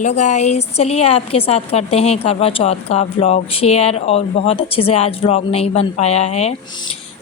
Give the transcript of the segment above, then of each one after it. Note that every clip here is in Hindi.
हेलो गाइस, चलिए आपके साथ करते हैं करवा चौथ का व्लॉग शेयर। और बहुत अच्छे से आज व्लॉग नहीं बन पाया है।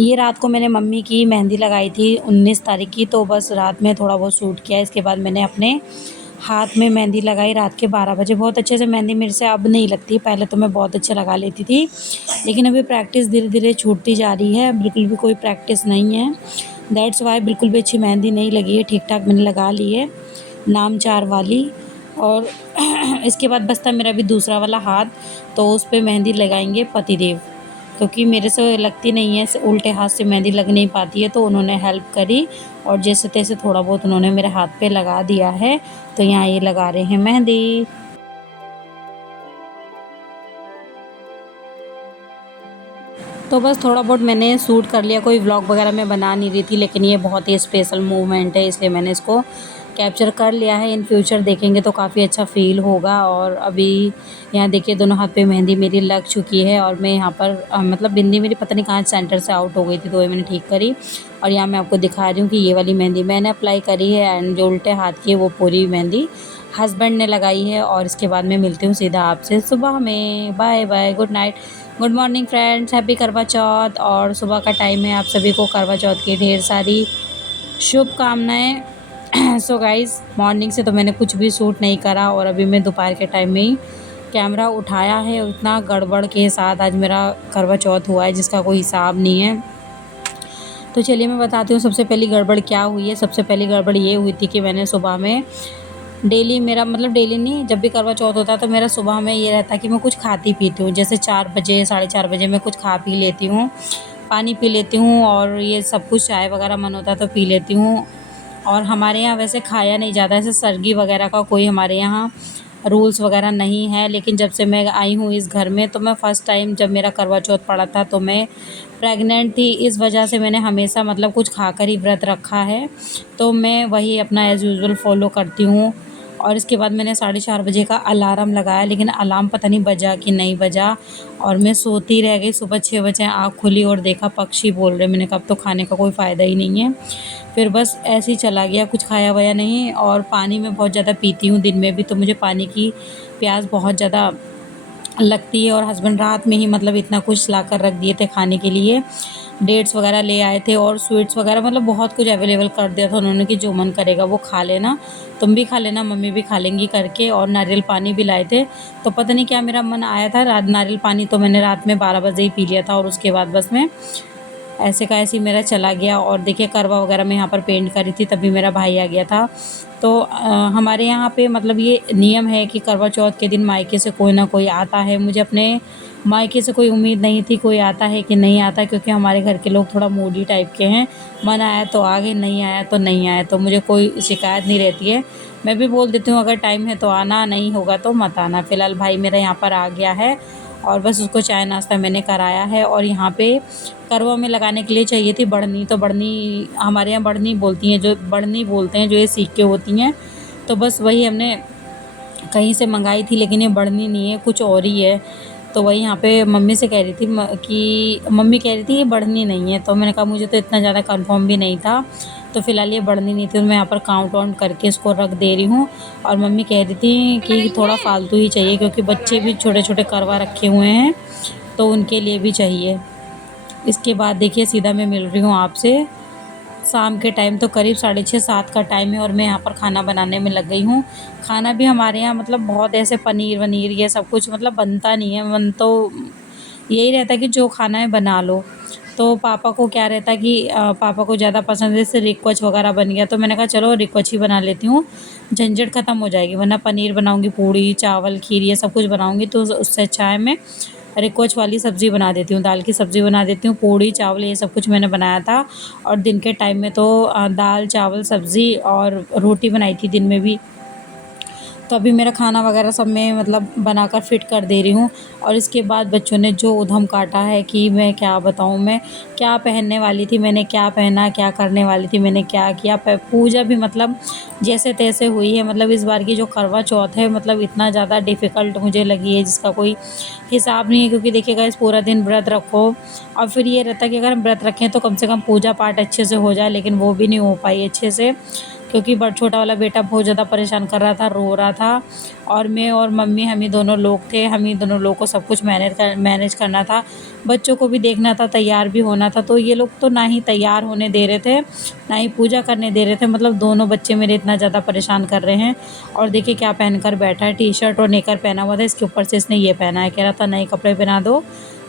ये रात को मैंने मम्मी की मेहंदी लगाई थी 19 तारीख की, तो बस रात में थोड़ा बहुत शूट किया। इसके बाद मैंने अपने हाथ में मेहंदी लगाई रात के 12 बजे। बहुत अच्छे से मेहंदी मेरे से अब नहीं लगती, पहले तो मैं बहुत अच्छे लगा लेती थी, लेकिन अभी प्रैक्टिस धीरे धीरे छूटती जा रही है। बिल्कुल भी कोई प्रैक्टिस नहीं है, दैट्स वाई बिल्कुल भी अच्छी मेहंदी नहीं लगी है। ठीक ठाक मैंने लगा ली है, नाम चार वाली। और इसके बाद बचता मेरा भी दूसरा वाला हाथ, तो उस पे मेहंदी लगाएंगे पतिदेव, क्योंकि मेरे से लगती नहीं है, उल्टे हाथ से मेहंदी लग नहीं पाती है। तो उन्होंने हेल्प करी और जैसे तैसे थोड़ा बहुत उन्होंने मेरे हाथ पे लगा दिया है। तो यहाँ ये लगा रहे हैं मेहंदी। तो बस थोड़ा बहुत मैंने शूट कर लिया, कोई व्लॉग वगैरह मैं बना नहीं रही थी, लेकिन ये बहुत ही स्पेशल मोमेंट है, इसलिए मैंने इसको कैप्चर कर लिया है। इन फ्यूचर देखेंगे तो काफ़ी अच्छा फील होगा। और अभी यहाँ देखिए दोनों हाथ पे मेहंदी मेरी लग चुकी है। और मैं यहाँ पर मतलब बिंदी मेरी पता नहीं कहाँ सेंटर से आउट हो गई थी, तो ये मैंने ठीक करी। और यहाँ मैं आपको दिखा रही हूँ कि ये वाली मेहंदी मैंने अप्लाई करी है, एंड जो उल्टे हाथ की है वो पूरी मेहंदी हस्बैंड ने लगाई है। और इसके बाद मैं मिलती हूँ सीधा आपसे सुबह में। Bye bye, good night, good morning friends, happy Karwa Chauth. और सुबह का टाइम है, आप सभी को करवा चौथ की ढेर सारी शुभकामनाएं। सो गाइस, मॉर्निंग से तो मैंने कुछ भी शूट नहीं करा, और अभी मैं दोपहर के टाइम में ही कैमरा उठाया है। इतना गड़बड़ के साथ आज मेरा करवा चौथ हुआ है जिसका कोई हिसाब नहीं है। तो चलिए मैं बताती हूँ सबसे पहली गड़बड़ क्या हुई है। सबसे पहली गड़बड़ ये हुई थी कि मैंने सुबह में डेली, मेरा मतलब डेली नहीं, जब भी करवा चौथ होता है तो मेरा सुबह में ये रहता है कि मैं कुछ खाती पीती हूँ। जैसे 4 बजे 4:30 बजे मैं कुछ खा पी लेती हूँ, पानी पी लेती हूँ, और ये सब कुछ चाय वगैरह मन होता है तो पी लेती हूँ। और हमारे यहाँ वैसे खाया नहीं जाता, ऐसे सरगी वगैरह का कोई हमारे यहाँ रूल्स वगैरह नहीं है। लेकिन जब से मैं आई हूँ इस घर में, तो मैं फ़र्स्ट टाइम जब मेरा करवा चौथ पड़ा था तो मैं प्रेग्नेंट थी, इस वजह से मैंने हमेशा मतलब कुछ खाकर ही व्रत रखा है। तो मैं वही अपना एज़ यूजुअल फॉलो करती हूँ। और इसके बाद मैंने 4:30 बजे का अलार्म लगाया, लेकिन अलार्म पता नहीं बजा कि नहीं बजा, और मैं सोती रह गई। सुबह 6 बजे आँख खुली और देखा पक्षी बोल रहे। मैंने कहा अब तो खाने का कोई फ़ायदा ही नहीं है। फिर बस ऐसे ही चला गया, कुछ खाया वाया नहीं। और पानी मैं बहुत ज़्यादा पीती हूँ दिन में भी, तो मुझे पानी की प्यास बहुत ज़्यादा लगती है। और हस्बैंड रात में ही मतलब इतना कुछ ला कर रख दिए थे खाने के लिए, डेट्स वगैरह ले आए थे और स्वीट्स वगैरह, मतलब बहुत कुछ अवेलेबल कर दिया था उन्होंने कि जो मन करेगा वो खा लेना, तुम भी खा लेना, मम्मी भी खा लेंगी करके। और नारियल पानी भी लाए थे। तो पता नहीं क्या मेरा मन आया था, नारियल पानी तो मैंने रात में 12 बजे ही पी लिया था। और उसके बाद बस मैं ऐसे का ऐसे ही मेरा चला गया। और देखिए करवा वगैरह मैं यहाँ पर पेंट करी थी, तभी मेरा भाई आ गया था। तो हमारे यहाँ पे मतलब ये नियम है कि करवा चौथ के दिन मायके से कोई ना कोई आता है। मुझे अपने मायके से कोई उम्मीद नहीं थी कोई आता है कि नहीं आता, क्योंकि हमारे घर के लोग थोड़ा मूडी टाइप के हैं। मन आया तो आ गए, नहीं आया तो नहीं आया, तो मुझे कोई शिकायत नहीं रहती है। मैं भी बोल देती हूँ अगर टाइम है तो आना, नहीं होगा तो मत आना। फ़िलहाल भाई मेरा यहाँ पर आ गया है, और बस उसको चाय नाश्ता मैंने कराया है। और यहाँ पे करवा में लगाने के लिए चाहिए थी बढ़नी। तो बढ़नी हमारे यहाँ बढ़नी बोलती हैं, जो बढ़नी बोलते हैं, जो ये सीख के होती हैं। तो बस वही हमने कहीं से मंगाई थी, लेकिन ये बढ़नी नहीं है, कुछ और ही है। तो वही यहाँ पे मम्मी से कह रही थी कि मम्मी कह रही थी ये बढ़नी नहीं है। तो मैंने कहा मुझे तो इतना ज़्यादा कंफर्म भी नहीं था। तो फ़िलहाल ये बढ़नी नहीं थी, तो मैं यहाँ पर काउंट वाउंट करके इसको रख दे रही हूँ। और मम्मी कह रही थी कि थोड़ा फालतू ही चाहिए, क्योंकि बच्चे भी छोटे छोटे करवा रखे हुए हैं, तो उनके लिए भी चाहिए। इसके बाद देखिए सीधा मैं मिल रही हूँ आपसे शाम के टाइम। तो करीब 6:30-7 का टाइम है, और मैं यहाँ पर खाना बनाने में लग गई हूँ। खाना भी हमारे यहाँ मतलब बहुत ऐसे पनीर वनीर ये सब कुछ मतलब बनता नहीं है। मन तो यही रहता है कि जो खाना है बना लो। तो पापा को क्या रहता है कि पापा को ज़्यादा पसंद है, जैसे रिक्वच वगैरह बन गया, तो मैंने कहा चलो रिक्वच ही बना लेती हूँ, झंझट ख़त्म हो जाएगी। वरना पनीर बनाऊँगी, पूड़ी चावल खीर ये सब कुछ बनाऊँगी, तो उससे अच्छा है मैं रिक्वच वाली सब्ज़ी बना देती हूँ, दाल की सब्ज़ी बना देती हूँ। पूड़ी चावल ये सब कुछ मैंने बनाया था। और दिन के टाइम में तो दाल चावल सब्ज़ी और रोटी बनाई थी दिन में भी। तो अभी मेरा खाना वगैरह सब मैं मतलब बनाकर फ़िट कर दे रही हूँ। और इसके बाद बच्चों ने जो उधम काटा है कि मैं क्या बताऊँ, मैं क्या पहनने वाली थी, मैंने क्या पहना, क्या करने वाली थी, मैंने क्या किया। पूजा भी मतलब जैसे तैसे हुई है। मतलब इस बार की जो करवा चौथ है मतलब इतना ज़्यादा डिफ़िकल्ट मुझे लगी है जिसका कोई हिसाब नहीं है। क्योंकि देखिए गाइस, पूरा दिन व्रत रखो, और फिर ये रहता है कि अगर हम व्रत रखें तो कम से कम पूजा पाठ अच्छे से हो जाए, लेकिन वो भी नहीं हो पाई अच्छे से, क्योंकि छोटा वाला बेटा बहुत ज़्यादा परेशान कर रहा था, रो रहा था। और मैं और मम्मी हम ही दोनों लोग थे, हम ही दोनों लोग को सब कुछ मैनेज करना था, बच्चों को भी देखना था, तैयार भी होना था। तो ये लोग तो ना ही तैयार होने दे रहे थे, ना ही पूजा करने दे रहे थे, मतलब दोनों बच्चे मेरे इतना ज़्यादा परेशान कर रहे हैं। और देखिए क्या पहन कर बैठा है, टी शर्ट और नेकर पहना हुआ था, इसके ऊपर से इसने ये पहना है। कह रहा था नए कपड़े पहना दो।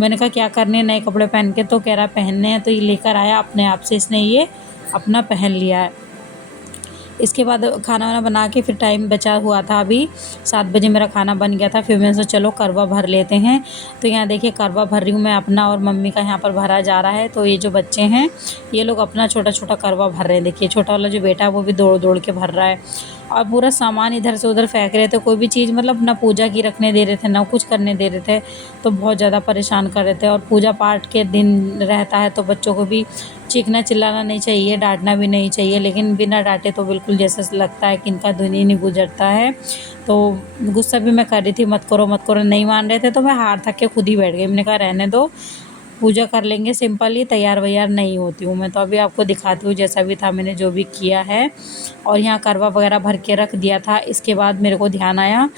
मैंने कहा क्या करने नए कपड़े पहन के, तो कह रहा पहनने हैं। तो ये लेकर आया अपने आप से, इसने ये अपना पहन लिया है। इसके बाद खाना वाना बना के फिर टाइम बचा हुआ था, अभी 7 बजे मेरा खाना बन गया था। फिर मैंने सोचा चलो करवा भर लेते हैं। तो यहाँ देखिए करवा भर रही हूँ मैं अपना, और मम्मी का यहाँ पर भरा जा रहा है। तो ये जो बच्चे हैं ये लोग अपना छोटा छोटा करवा भर रहे हैं। देखिए छोटा वाला जो बेटा है वो भी दौड़ दौड़ के भर रहा है, और पूरा सामान इधर से उधर फेंक रहे थे। कोई भी चीज़ मतलब ना पूजा की रखने दे रहे थे, ना कुछ करने दे रहे थे। तो बहुत ज़्यादा परेशान कर रहे थे। और पूजा पाठ के दिन रहता है तो बच्चों को भी चीखना चिल्लाना नहीं चाहिए, डांटना भी नहीं चाहिए, लेकिन बिना डांटे तो बिल्कुल जैसे लगता है कि इनका दिन ही नहीं गुजरता है। तो गुस्सा भी मैं कर रही थी, मत करो मत करो, नहीं मान रहे थे। तो मैं हार थक के खुद ही बैठ गई, मैंने कहा रहने दो, पूजा कर लेंगे सिंपल ही, तैयार वैयार नहीं होती हूँ मैं। तो अभी आपको दिखाती हूँ जैसा भी था मैंने जो भी किया है। और यहाँ करवा वगैरह भर के रख दिया था। इसके बाद मेरे को ध्यान आया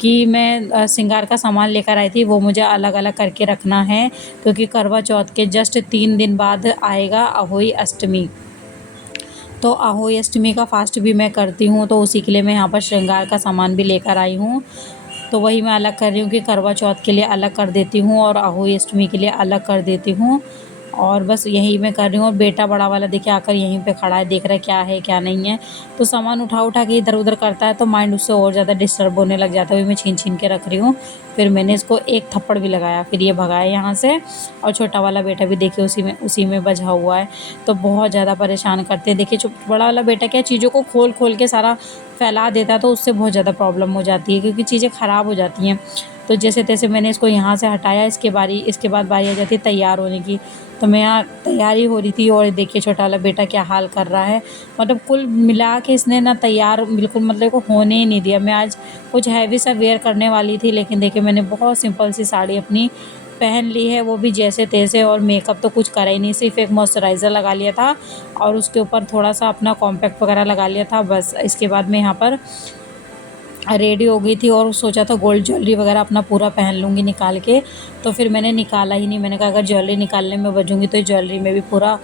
कि मैं श्रृंगार का सामान लेकर आई थी, वो मुझे अलग अलग करके रखना है, क्योंकि करवा चौथ के जस्ट 3 दिन बाद आएगा अहोई अष्टमी। तो अहोई अष्टमी का फास्ट भी मैं करती हूँ, तो उसी के लिए मैं यहाँ पर श्रृंगार का सामान भी लेकर आई हूँ। तो वही मैं अलग कर रही हूँ कि करवा चौथ के लिए अलग कर देती हूँ और अहोई अष्टमी के लिए अलग कर देती हूँ। और बस यही मैं कर रही हूँ। और बेटा बड़ा वाला देखिए आकर यहीं पे खड़ा है, देख रहा है क्या है क्या नहीं है। तो सामान उठा उठा के इधर उधर करता है, तो माइंड उससे और ज़्यादा डिस्टर्ब होने लग जाता है। वही मैं छीन छीन के रख रही हूँ। फिर मैंने इसको एक थप्पड़ भी लगाया, फिर ये भगाया यहाँ से। और छोटा वाला बेटा भी देखिए उसी में बझा हुआ है। तो बहुत ज़्यादा परेशान करते हैं। देखिए बड़ा वाला बेटा क्या चीज़ों को खोल खोल के सारा फैला देता है, तो उससे बहुत ज़्यादा प्रॉब्लम हो जाती है, क्योंकि चीज़ें ख़राब हो जाती हैं। तो जैसे तैसे मैंने इसको यहाँ से हटाया। इसके बाद बारी आ जाती है तैयार होने की। तो मैं यहाँ तैयारी हो रही थी, और देखिए छोटा वाला बेटा क्या हाल कर रहा है। मतलब कुल मिला के इसने ना तैयार बिल्कुल मतलब को होने ही नहीं दिया। मैं आज कुछ हैवी सा वेयर करने वाली थी, लेकिन देखिए मैंने बहुत सिंपल सी साड़ी अपनी पहन ली है, वो भी जैसे तैसे। और मेकअप तो कुछ करा ही नहीं, सिर्फ एक मॉइस्चराइज़र लगा लिया था, और उसके ऊपर थोड़ा सा अपना कॉम्पैक्ट वगैरह लगा लिया था, बस। इसके बाद मैं यहाँ पर रेडी हो गई थी, और सोचा था गोल्ड ज्वेलरी वगैरह अपना पूरा पहन लूँगी निकाल के। तो फिर मैंने निकाला ही नहीं। मैंने कहा अगर ज्वेलरी निकालने में बजूँगी तो ज्वेलरी में भी पूरा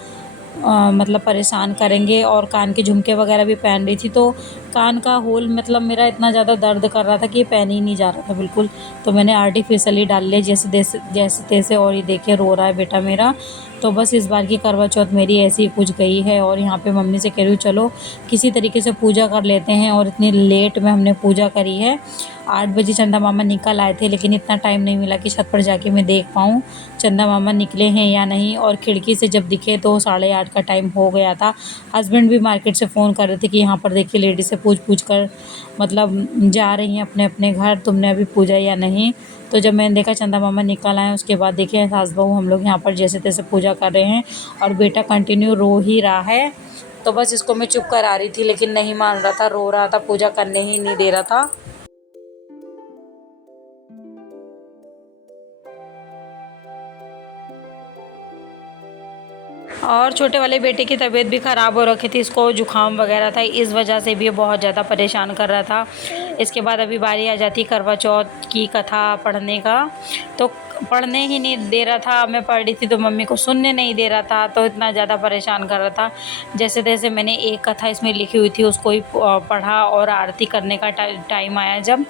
मतलब परेशान करेंगे। और कान के झुमके वगैरह भी पहन रही थी, तो कान का होल मतलब मेरा इतना ज़्यादा दर्द कर रहा था कि ये पहन ही नहीं जा रहा था बिल्कुल। तो मैंने आर्टिफिशियली डाल लिया जैसे तैसे। और ये देखिए रो रहा है बेटा मेरा। तो बस इस बार की करवा चौथ मेरी ऐसी ही कुछ गई है। और यहाँ पे मम्मी से कह रही हूँ चलो किसी तरीके से पूजा कर लेते हैं। और इतनी लेट में हमने पूजा करी है। 8 बजे चंदा मामा निकल आए थे, लेकिन इतना टाइम नहीं मिला कि छत पर जाके मैं देख पाऊँ चंदा मामा निकले हैं या नहीं। और खिड़की से जब दिखे तो 8:30 का टाइम हो गया था। हस्बैंड भी मार्केट से फ़ोन कर रहे थे कि यहाँ पर देखिए लेडी से पूछ कर मतलब जा रही हैं अपने अपने घर, तुमने अभी पूजा या नहीं। तो जब मैंने देखा चंदा मामा निकल आए, उसके बाद देखिए सास बहू हम लोग यहाँ पर जैसे तैसे पूजा कर रहे हैं। और बेटा कंटिन्यू रो ही रहा है। तो बस इसको मैं चुप करा रही थी, लेकिन नहीं मान रहा था, रो रहा था, पूजा करने ही नहीं दे रहा था। और छोटे वाले बेटे की तबीयत भी ख़राब हो रखी थी, इसको जुकाम वगैरह था, इस वजह से भी ये बहुत ज़्यादा परेशान कर रहा था। इसके बाद अभी बारी आ जाती करवा चौथ की कथा पढ़ने का, तो पढ़ने ही नहीं दे रहा था। मैं पढ़ रही थी तो मम्मी को सुनने नहीं दे रहा था, तो इतना ज़्यादा परेशान कर रहा था। जैसे तैसे मैंने एक कथा इसमें लिखी हुई थी उसको ही पढ़ा। और आरती करने का टाइम आया जब,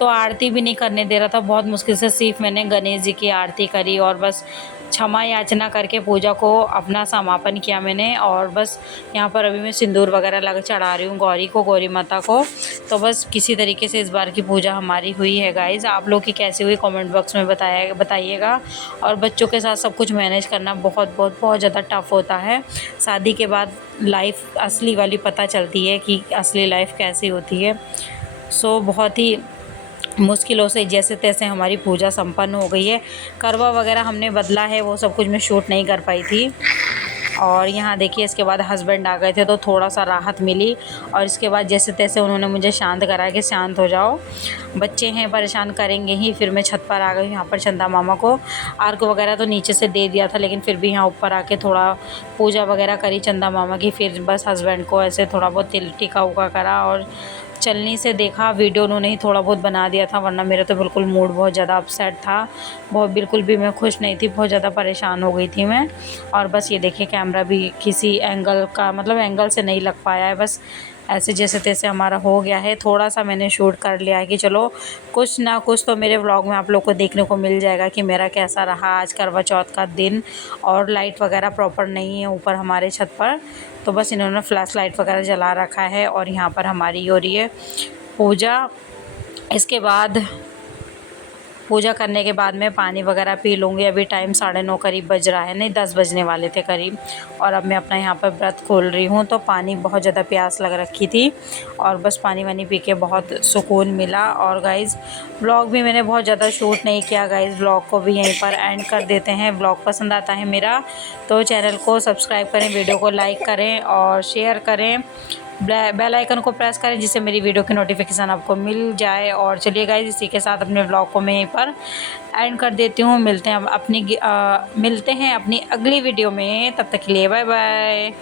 तो आरती भी नहीं करने दे रहा था। बहुत मुश्किल से सिर्फ मैंने गणेश जी की आरती करी, और बस क्षमा याचना करके पूजा को अपना समापन किया मैंने। और बस यहाँ पर अभी मैं सिंदूर वगैरह लगा चढ़ा रही हूँ गौरी को, गौरी माता को। तो बस किसी तरीके से इस बार की पूजा हमारी हुई है गाइज़। आप लोग की कैसी हुई कमेंट बॉक्स में बताइएगा। और बच्चों के साथ सब कुछ मैनेज करना बहुत बहुत बहुत ज़्यादा टफ़ होता है। शादी के बाद लाइफ असली वाली पता चलती है कि असली लाइफ कैसी होती है। सो बहुत ही मुश्किलों से जैसे तैसे हमारी पूजा संपन्न हो गई है। करवा वगैरह हमने बदला है, वो सब कुछ मैं शूट नहीं कर पाई थी। और यहाँ देखिए इसके बाद हस्बैंड आ गए थे तो थोड़ा सा राहत मिली। और इसके बाद जैसे तैसे उन्होंने मुझे शांत करा कि शांत हो जाओ, बच्चे हैं परेशान करेंगे ही। फिर मैं छत पर आ गई। यहाँ पर चंदा मामा को अर्घ वगैरह तो नीचे से दे दिया था, लेकिन फिर भी यहाँ ऊपर आके थोड़ा पूजा वगैरह करी चंदा मामा की। फिर बस हस्बैंड को ऐसे थोड़ा बहुत तिल टीका उका करा और चलनी से देखा। वीडियो उन्होंने ही थोड़ा बहुत बना दिया था, वरना मेरा तो बिल्कुल मूड बहुत ज़्यादा अपसेट था। बहुत बिल्कुल भी मैं खुश नहीं थी, बहुत ज़्यादा परेशान हो गई थी मैं। और बस ये देखिए कैमरा भी किसी एंगल का मतलब एंगल से नहीं लग पाया है, बस ऐसे जैसे तैसे हमारा हो गया है। थोड़ा सा मैंने शूट कर लिया है कि चलो कुछ ना कुछ तो मेरे व्लॉग में आप लोग को देखने को मिल जाएगा कि मेरा कैसा रहा आज करवा चौथ का दिन। और लाइट वगैरह प्रॉपर नहीं है ऊपर हमारे छत पर, तो बस इन्होंने फ्लैश लाइट वगैरह जला रखा है। और यहाँ पर हमारी हो रही है पूजा। इसके बाद पूजा करने के बाद मैं पानी वगैरह पी लूँगी। अभी टाइम 9:30 करीब बज रहा है, नहीं 10 बजने वाले थे करीब। और अब मैं अपना यहाँ पर व्रत खोल रही हूँ, तो पानी बहुत ज़्यादा प्यास लग रखी थी और बस पानी वानी पी के बहुत सुकून मिला। और गाइज़ व्लॉग भी मैंने बहुत ज़्यादा शूट नहीं किया। गाइज़ व्लॉग को भी यहीं पर एंड कर देते हैं। व्लॉग पसंद आता है मेरा तो चैनल को सब्सक्राइब करें, वीडियो को लाइक करें और शेयर करें, बेल आइकन को प्रेस करें जिससे मेरी वीडियो की नोटिफिकेशन आपको मिल जाए। और चलिए गाइस इसी के साथ अपने व्लॉग को मैं यहीं पर एंड कर देती हूँ। मिलते हैं अपनी अगली वीडियो में, तब तक के लिए बाय बाय।